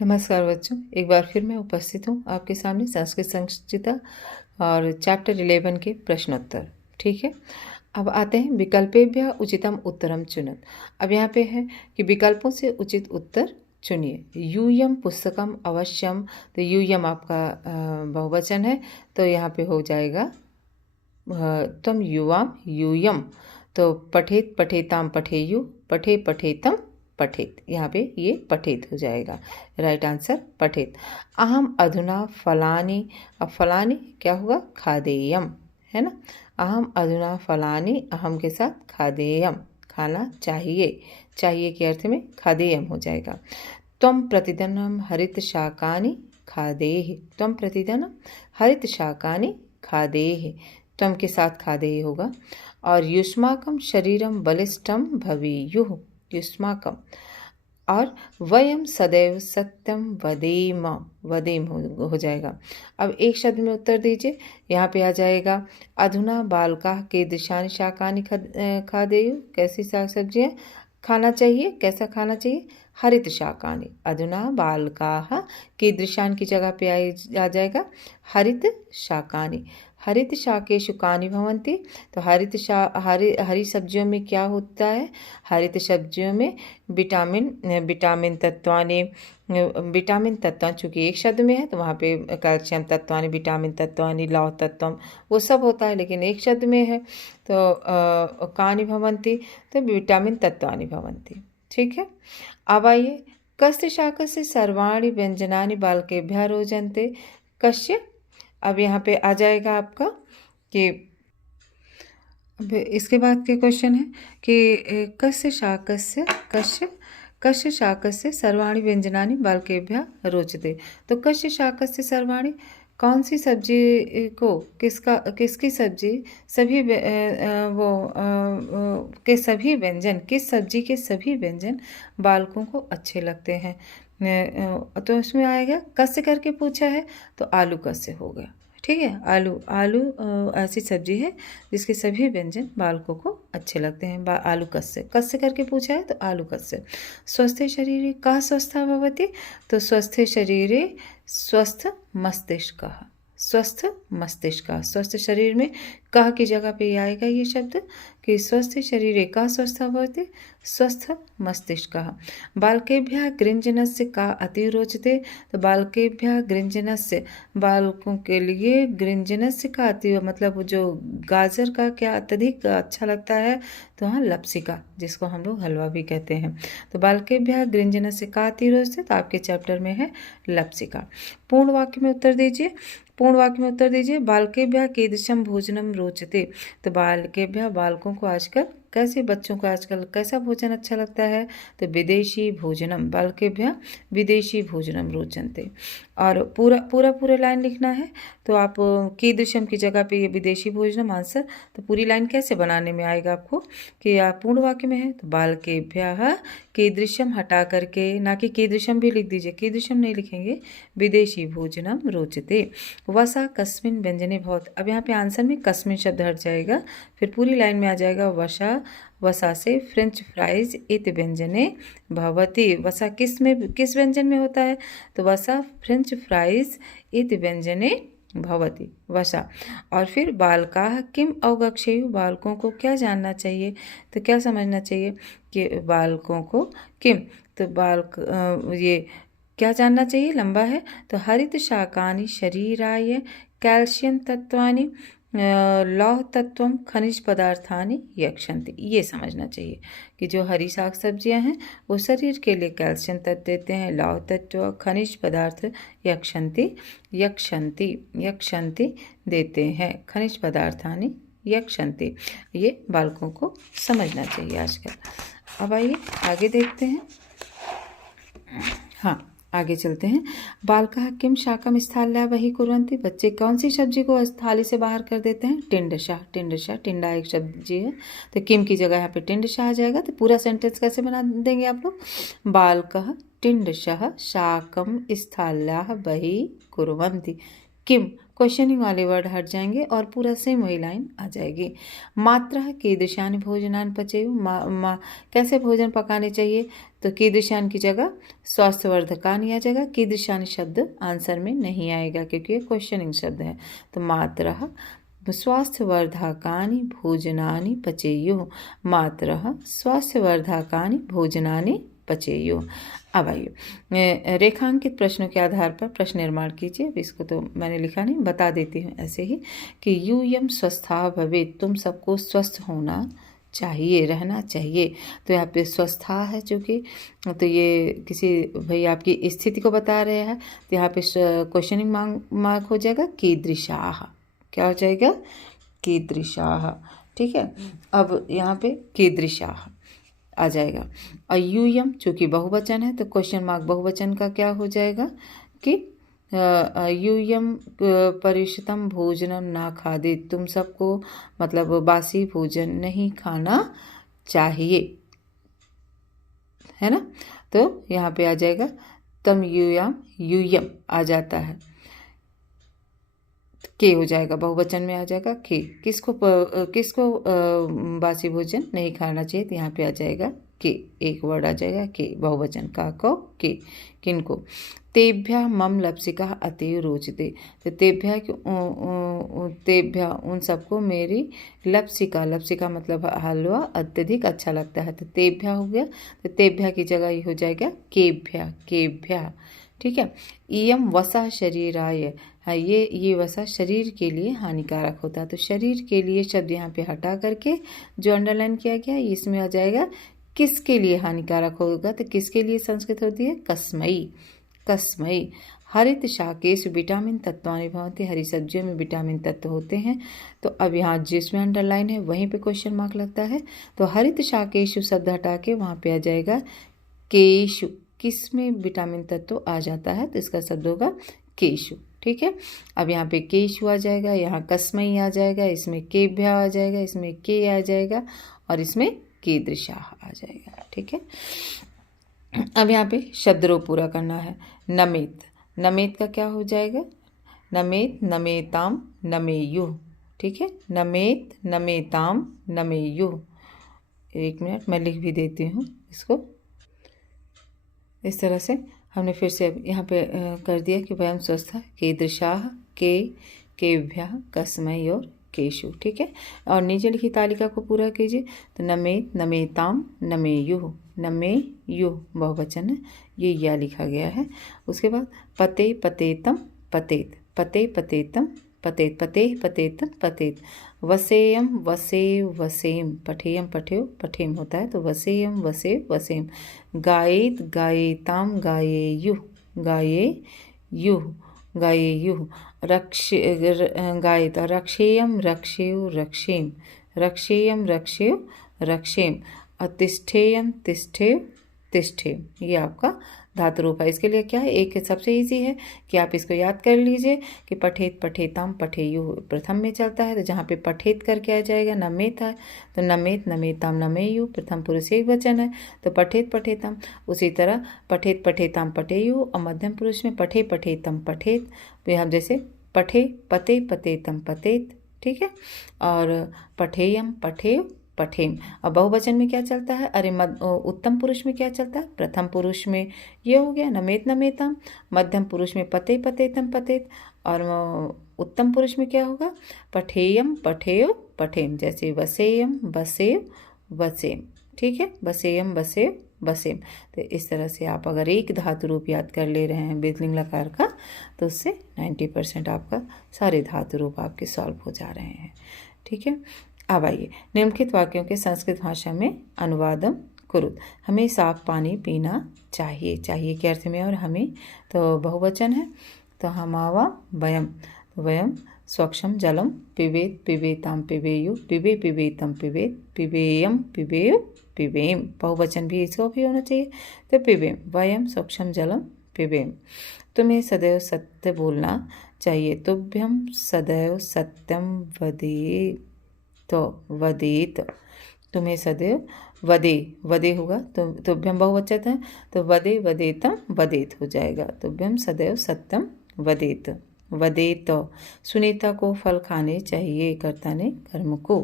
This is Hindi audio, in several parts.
नमस्कार बच्चों, एक बार फिर मैं उपस्थित हूँ आपके सामने संस्कृत संचिता और चैप्टर 11 के प्रश्नोत्तर। ठीक है, अब आते हैं विकल्पेभ्यः उचितम उत्तरम चुनत। अब यहाँ पे है कि विकल्पों से उचित उत्तर चुनिए। यूयम पुस्तकम अवश्यम, तो यूयम आपका बहुवचन है, तो यहाँ पे हो जाएगा तम युवाम यूयम। तो पठेत पठेताम पठेयु, पठे पठेतम पठेत, यहाँ पे ये पठेत हो जाएगा। राइट आंसर पठेत। अहम अधुना फलानी, अब फलानी क्या होगा, खादेयम, है ना। अहम अधुना फलानी, अहम के साथ खादेयम, खाना चाहिए, चाहिए के अर्थ में खादेयम हो जाएगा। त्वं प्रतिदिनं हरित शाकानि खादेहि, त्वं प्रतिदिनं हरित शाकानि खादेहि, त्वं के साथ खादेहि होगा। और युष्माकं शरीरं बलिष्ठं भवेयुः, युष्माकं, और वयम सदैव सत्यम वदेम, वदेम हो जाएगा। अब एक शब्द में उत्तर दीजिए। यहाँ पे आ जाएगा अधुना बालका कीदृशानि शाकानि खादेयुः, कैसी साग सब्जियाँ खाना चाहिए, कैसा खाना चाहिए, हरित शाकानि। अधुना बालकाः कीदृशानि की जगह पे आ जाएगा हरित शाकानि। हरित शाकेषु कानि भवन्ति, तो हरी सब्जियों में क्या होता है, हरित सब्जियों में विटामिन तत्वानि, विटामिन तत्व चूँकि एक शब्द में है तो वहाँ पे कैल्शियम तत्वानि, विटामिन तत्वानि, लौह तत्वम, वो सब होता है, लेकिन एक शब्द में है तो कानि भवन्ति, तो विटामिन तत्वानि भवन्ति। ठीक है, अब आइए कस्य शाकस्य सर्वाणि व्यंजनानि बालकेभ्यः रोचन्ते, कस्य। अब यहाँ पे आ जाएगा आपका कि अब इसके बाद के क्वेश्चन है कि कस्य शाकस्य, कस्य शाकस्य सर्वाणि व्यंजनानि बालकेभ्यः रोचते। तो कस्य शाकस्य सर्वाणि, कौन सी सब्जी को, किसकी सब्जी, सभी के सभी व्यंजन, किस सब्जी के सभी व्यंजन बालकों को अच्छे लगते हैं। तो इसमें आएगा कस्य करके पूछा है तो आलू कस्य हो गया। ठीक है, आलू ऐसी सब्जी है जिसके सभी व्यंजन बालकों को अच्छे लगते हैं। आलू कस्य करके पूछा है तो आलू कस्य। स्वस्थे शरीरे का स्वस्था भवति, तो स्वस्थे शरीरे स्वस्थ मस्तिष्क, स्वस्थ मस्तिष्क, स्वस्थ शरीर में कह की जगह पे आएगा ये शब्द कि स्वस्थ शरीरे का स्वस्थ भवति, स्वस्थ मस्तिष्क। बालकेभ्यः गृञ्जनस्य का अति रोचते, तो बालकेभ्यः गृञ्जनस्य, बालकों के लिए गृञ्जनस्य का अति मतलब जो गाजर का क्या अत्यधिक अच्छा लगता है, तो हाँ लप्सिका, जिसको हम लोग हलवा भी कहते हैं। तो बालकेभ्यः गृञ्जनस्य का अति रोचते, तो आपके चैप्टर में है लप्सिका। पूर्ण वाक्य में उत्तर दीजिए, पूर्ण वाक्य में उत्तर दीजिए। बालकेभ्यः कीदृशं भोजनम रोचते, तो बालकेभ्यः बालकों को आजकल, कैसे बच्चों को आजकल कैसा भोजन अच्छा लगता है, तो विदेशी भोजनम, बालकेभ्यः विदेशी भोजनम रोचन्ते। और पूरा लाइन लिखना है, तो आप कीदृशम की जगह पे ये विदेशी भोजनम आंसर, तो पूरी लाइन कैसे बनाने में आएगा आपको कि आप पूर्ण वाक्य में है तो बालकेभ्यः कीदृशम हटा करके, ना कि कीदृशम भी लिख दीजिए, कीदृशम नहीं लिखेंगे, विदेशी भोजनम रोचते। वसा कस्मिन् व्यंजने भवति, अब यहाँ पे आंसर में कस्मिन् शब्द हट जाएगा, फिर पूरी लाइन में आ जाएगा वसा से फ्रेंच फ्राइज इत व्यंजने भवति। वसा किस व्यंजन में होता है, तो वसा फ्रेंच फ्राइज इत व्यंजने भवति, वसा। और फिर बालकाः किम अवगच्छेयुः, बालकों को क्या जानना चाहिए, तो क्या समझना चाहिए कि बालकों को किम, तो ये क्या जानना चाहिए, लंबा है, तो हरित शाकानि शरीराय कैल्शियम तत्वानि लौह तत्वम खनिज पदार्थानि यक्षन्ति, ये समझना चाहिए कि जो हरी साग सब्जियां हैं वो शरीर के लिए कैल्शियम तत्व देते हैं, लौह तत्व खनिज पदार्थ यक्षन्ति देते हैं, खनिज पदार्थानि यक्षन्ति, ये बालकों को समझना चाहिए आजकल। अब आइए आगे देखते हैं। हाँ, आगे चलते हैं। बालकाः किम शाकम स्थाल्या बहिः कुर्वन्ति, बच्चे कौन सी सब्जी को थाली से बाहर कर देते हैं, टिंडशा, टिंडा एक सब्जी है, तो किम की जगह यहाँ पे टिंडशा आ जाएगा। तो पूरा सेंटेंस कैसे बना देंगे आप लोग, बालकः टिंडशः शाकम स्थाल्याः बहिः कुर्वन्ति, किम क्वेश्चनिंग वाले वर्ड हट जाएंगे और पूरा सेम वही लाइन आ जाएगी। मात्रः कीदृशानि भोजनानि पचेयुः, कैसे भोजन पकाने चाहिए, तो कीदृशान की जगह स्वास्थ्यवर्धकानि आ जाएगा। कीदृशानि शब्द आंसर में नहीं आएगा क्योंकि ये क्वेश्चनिंग शब्द है। तो मातरः स्वास्थ्यवर्धकानि भोजनानि पचेयुः। मातरः स्वास्थ्यवर्धकानि भोजनानि पचेयुः। अब आइए रेखांकित प्रश्नों के आधार पर प्रश्न निर्माण कीजिए। अब इसको तो मैंने लिखा नहीं, बता देती हूँ ऐसे ही कि यूयम स्वस्था भवेत्, तुम सबको स्वस्थ होना चाहिए, रहना चाहिए। तो यहाँ पे स्वस्था है जो कि तो ये किसी भाई आपकी स्थिति को बता रहे हैं। तो यहाँ पे क्वेश्चनिंग मार्क हो जाएगा कीदृशाः। क्या हो जाएगा? कीदृशाः। ठीक है, अब यहाँ पे कीदृशाः आ जाएगा। और यूयम चूँकि बहुवचन है तो क्वेश्चन मार्क बहुवचन का क्या हो जाएगा कि यूयम परिष्कृतम भोजनम ना खादित, तुम सबको मतलब बासी भोजन नहीं खाना चाहिए, है ना। तो यहाँ पे आ जाएगा तम यूयम, यूयम आ जाता है, के हो जाएगा, बहुवचन में आ जाएगा के। किसको बासी भोजन नहीं खाना चाहिए, तो यहाँ पे आ जाएगा के, एक वर्ड आ जाएगा के, बहुवचन का को के। किनको? तेभ्यः मम लप्सिका अतीव रोचते। तो तेभ्यः तेभ्यः उन सबको मेरी लप्सिका, लप्सिका मतलब हलवा अत्यधिक अच्छा लगता है। तो तेभ्यः हो गया, तो तेभ्यः की जगह ये हो जाएगा केभ्यः, केभ्यः। ठीक है। इयम वसा शरीराय, हाँ ये वसा शरीर के लिए हानिकारक होता है। तो शरीर के लिए शब्द यहाँ पे हटा करके जो अंडरलाइन किया गया इसमें आ जाएगा किसके लिए हानिकारक होगा। तो किसके लिए संस्कृत होती है? कस्मई, कस्मई। हरित शाकेषु विटामिन तत्वानि भवन्ति, हरी सब्जियों में विटामिन तत्व होते हैं। तो अब यहाँ जिसमें अंडरलाइन है वहीं पे क्वेश्चन मार्क लगता है। तो हरित शाकेषु शब्द हटा के वहाँ पे आ जाएगा केशु, किस में विटामिन तत्व आ जाता है, तो इसका शब्द होगा केशु। ठीक है, अब यहाँ पे केशु आ जाएगा, यहाँ कस्मई आ जाएगा, इसमें केभ्या आ जाएगा, इसमें के आ जाएगा और इसमें कीदृशाः आ जाएगा। ठीक है, अब यहाँ पे शब्द रो पूरा करना है। नमेत, नमेत का क्या हो जाएगा? नमेत, नमेताम, नमेयुः। ठीक है, नमेत, नमेताम, नमेयुः। एक मिनट मैं लिख भी देती हूँ इसको। इस तरह से हमने फिर से यहाँ पे कर दिया कि वयम स्वस्थ कीदृशाः, केभ्यः, कस्मै और केशु। ठीक है, और नीचे लिखी तालिका को पूरा कीजिए। तो नमेत, नमेताम, नमेयुः, नमेयुः बहुवचन है, ये या लिखा गया है। उसके बाद पते, पतेतम, पतेत, पते, पतेतम, पतेत, पते, पतेतम, पतेत। वसेयम, वसे, वसेम, पठेयम, पठेयो, पठेम होता है। तो वसेयम, वसे, वसेम। गायेत, गायेताम, गायेयुः, गायेयुः, गायेयुः। गायेत, रक्षेयम, रक्षेयु, रक्षेम, रक्षेयम, रक्षेयु, रक्षेम। और तिष्ठेयम, तिष्ठेय, तिष्ठेम। ये आपका धातु रूप है। इसके लिए क्या है, एक सबसे इजी है कि आप इसको याद कर लीजिए कि पठेत, पठेताम, पठेयु प्रथम में चलता है। तो जहाँ पे पठेत करके आ जाएगा नमेत है, तो नमेत, नमेताम, नमेयु प्रथम पुरुष एक वचन है, तो पठेत, पठेताम। उसी तरह पठेत, पठेताम, पठेयु और मध्यम पुरुष में पठे, पठेतम, पठेत। तो हम जैसे पठे, पते, पतेतम, पतेत। ठीक है, और पठेयम, पठेय, पठेम। अब बहुवचन में क्या चलता है? अरे उत्तम पुरुष में क्या चलता है? प्रथम पुरुष में ये हो गया नमेत, नमेतम। मध्यम पुरुष में पते, पतेतम, पतेत। और उत्तम पुरुष में क्या होगा? पठेयम, पठेयो, पठेम। जैसे वसेयम, वसेव, वसेम। ठीक है, वसेयम, वसेव, वसेम। तो इस तरह से आप अगर एक धातु रूप याद कर ले रहे हैं बेतलिंग लकार का, तो उससे 90% आपका सारे धातु रूप आपके सॉल्व हो जा रहे हैं। ठीक है, अब आइए निम्नलिखित वाक्यों के संस्कृत भाषा में अनुवादम कुरुत। हमें साफ पानी पीना चाहिए, चाहिए के अर्थ में और हमें तो बहुवचन है। तो हमावा वयम, तो वयम स्वच्छम जलम पिबेत, पिबेताम, पिबेयु, पिबे, पिबेतम, पिबेत, पिबेयम, पिबेयु, पिबेम। बहुवचन भी इसको भी होना चाहिए। तो पिबेम, वयम स्वच्छम जलम पिबेम। तुम्हें सदैव सत्य बोलना चाहिए। तुभ्यम सदैव सत्यम वदेत, तो वदेत। तुम्हें सदैव वदे, वदे होगा तो तुभ्यम बहुवचन है, तो वदे, वदेतम, वदेत हो जाएगा। तुभ्यम सदैव सत्यम वदेत, वदेत। सुनीता को फल खाने चाहिए, कर्ता ने कर्म को।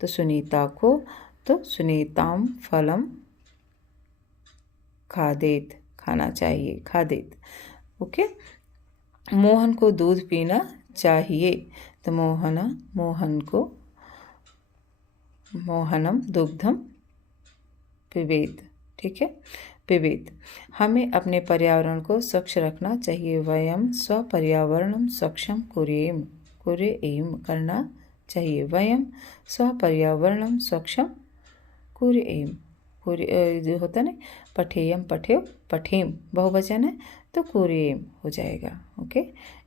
तो सुनीता को, तो सुनीताम फलम खादेत, खाना चाहिए, खादेत। ओके। मोहन को दूध पीना चाहिए, तो मोहनम दुग्धम पिबेत। ठीक है, पिबेत। हमें अपने पर्यावरण को स्वच्छ रखना चाहिए, वयम स्वपर्यावरणम स्वच्छम कुर्येम, करना चाहिए, वयम स्वपर्यावरणम स्वच्छम कुर्येम। जो होता है ना, पठेयम, पठेव, पठेम बहुवचन है तो कुर्येम हो जाएगा। ओके,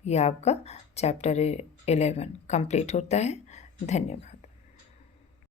ये आपका चैप्टर 11 कंप्लीट होता है। धन्यवाद।